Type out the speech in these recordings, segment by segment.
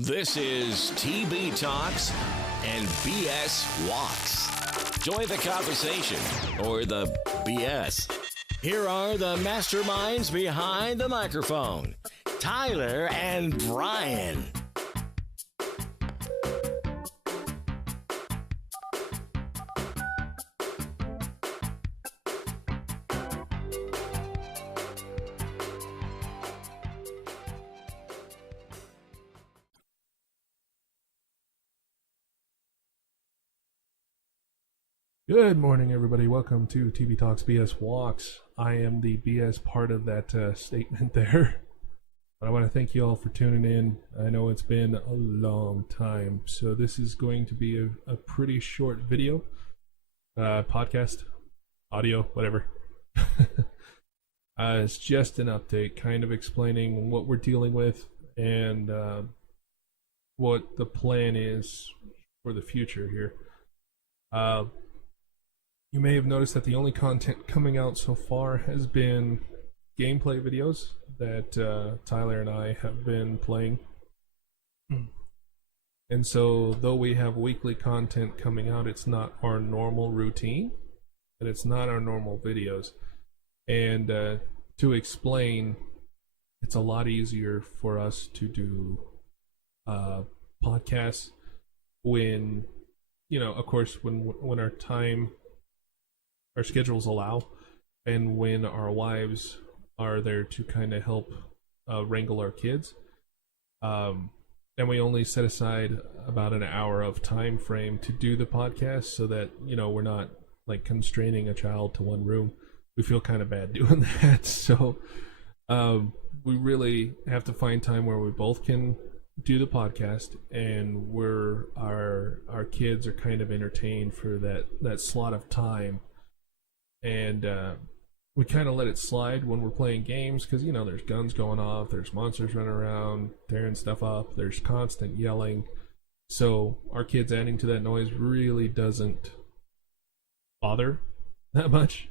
This is TB Talks and BS Walks. Join the conversation or the BS. Here are the masterminds behind the microphone, Tyler and Brian. Good morning, everybody. Welcome to TB Talks BS Walks. I am the BS part of that statement there. But I want to thank you all for tuning in. I know it's been a long time, so this is going to be a pretty short video, podcast, audio, whatever. It's just an update, kind of explaining what we're dealing with and what the plan is for the future here. You may have noticed that the only content coming out so far has been gameplay videos that Tyler and I have been playing. And so, though we have weekly content coming out, it's not our normal routine, and it's not our normal videos. And to explain, it's a lot easier for us to do podcasts when, of course, when our schedules allow, and when our wives are there to kind of help wrangle our kids. And we only set aside about an hour of time frame to do the podcast so that, we're not like constraining a child to one room. We feel kind of bad doing that. So we really have to find time where we both can do the podcast and where our kids are kind of entertained for that slot of time. And we kind of let it slide when we're playing games because, there's guns going off, there's monsters running around, tearing stuff up, there's constant yelling. So our kids adding to that noise really doesn't bother that much.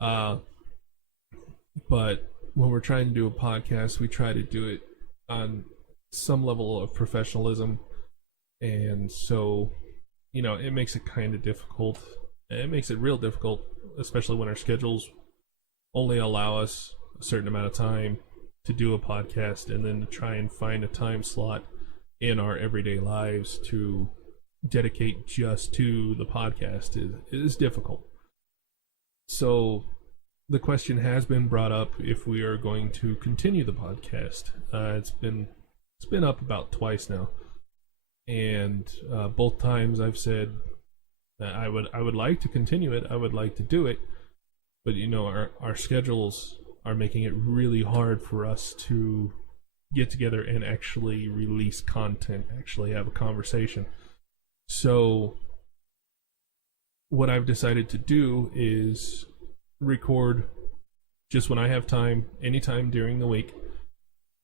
But when we're trying to do a podcast, we try to do it on some level of professionalism. And so, it makes it kind of difficult. It makes it real difficult, especially when our schedules only allow us a certain amount of time to do a podcast, and then to try and find a time slot in our everyday lives to dedicate just to the podcast is difficult. So the question has been brought up if we are going to continue the podcast. It's been up about twice now, and both times I've said I would like to continue it. I would like to do it, but our schedules are making it really hard for us to get together and actually release content, actually have a conversation. So what I've decided to do is record just when I have time, anytime during the week,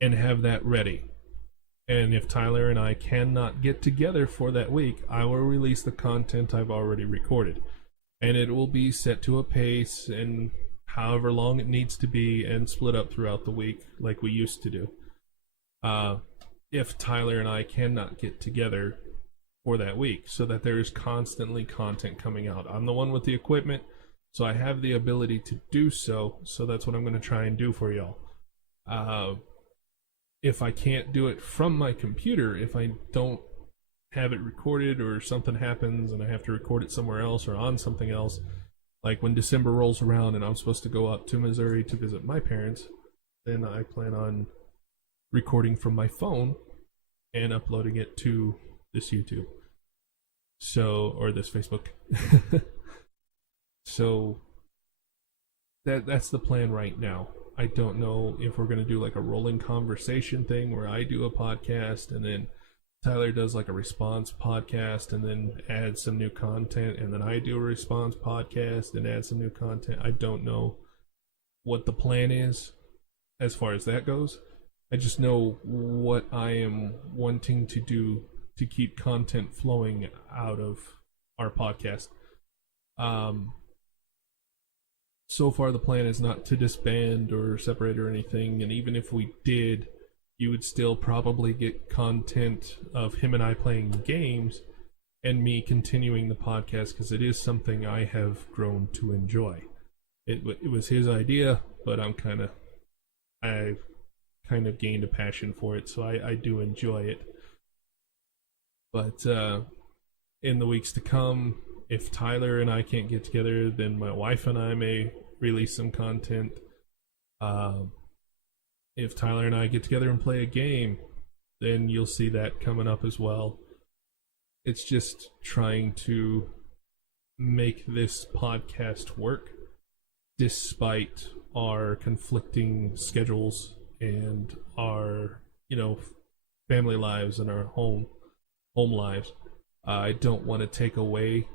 and have that ready. And if Tyler and I cannot get together for that week, I will release the content I've already recorded. And it will be set to a pace and however long it needs to be and split up throughout the week like we used to do. If Tyler and I cannot get together for that week, so that there is constantly content coming out. I'm the one with the equipment, so I have the ability to do so that's what I'm going to try and do for y'all. If I can't do it from my computer, if I don't have it recorded or something happens and I have to record it somewhere else or on something else, like when December rolls around and I'm supposed to go up to Missouri to visit my parents, then I plan on recording from my phone and uploading it to this YouTube. Or this Facebook. So that's the plan right now. I don't know if we're going to do like a rolling conversation thing where I do a podcast and then Tyler does like a response podcast and then adds some new content, and then I do a response podcast and add some new content. I don't know what the plan is as far as that goes. I just know what I am wanting to do to keep content flowing out of our podcast. So far the plan is not to disband or separate or anything, and even if we did, you would still probably get content of him and I playing games and me continuing the podcast, because it is something I have grown to enjoy. It was his idea, but I've kind of gained a passion for it, so I do enjoy it. But in the weeks to come, if Tyler and I can't get together, then my wife and I may release some content. If Tyler and I get together and play a game, then you'll see that coming up as well. It's just trying to make this podcast work despite our conflicting schedules and our, family lives and our home lives. I don't want to take away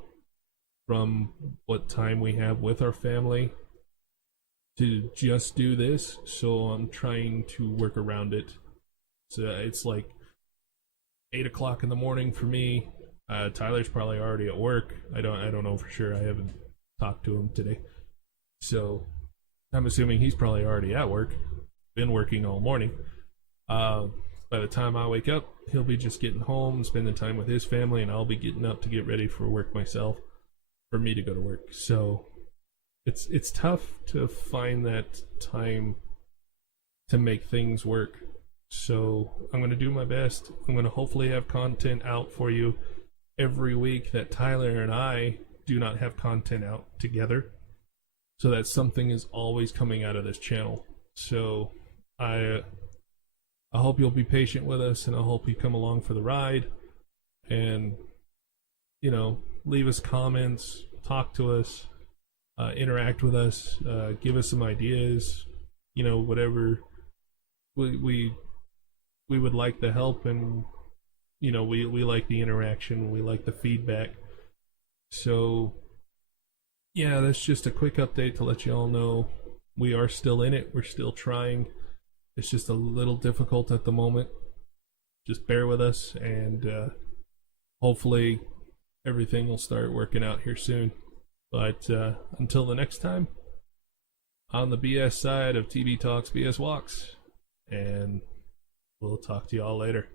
from what time we have with our family to just do this, so I'm trying to work around it. So it's like 8 o'clock in the morning for me. Tyler's probably already at work. I don't know for sure. I haven't talked to him today, so I'm assuming he's probably already at work. Been working all morning. By the time I wake up, he'll be just getting home, spending time with his family, and I'll be getting up to get ready for work myself, for me to go to work. So it's tough to find that time to make things work. So I'm going to do my best. I'm going to hopefully have content out for you every week that Tyler and I do not have content out together, so that something is always coming out of this channel. So I hope you'll be patient with us, and I hope you come along for the ride and, leave us comments, talk to us, interact with us, give us some ideas, whatever. We would like the help, and we like the interaction, we like the feedback. So yeah, that's just a quick update to let you all know we are still in it. We're still trying. It's just a little difficult at the moment. Just bear with us, and hopefully everything will start working out here soon. But until the next time, on the BS side of TB Talks, BS Walks, and we'll talk to you all later.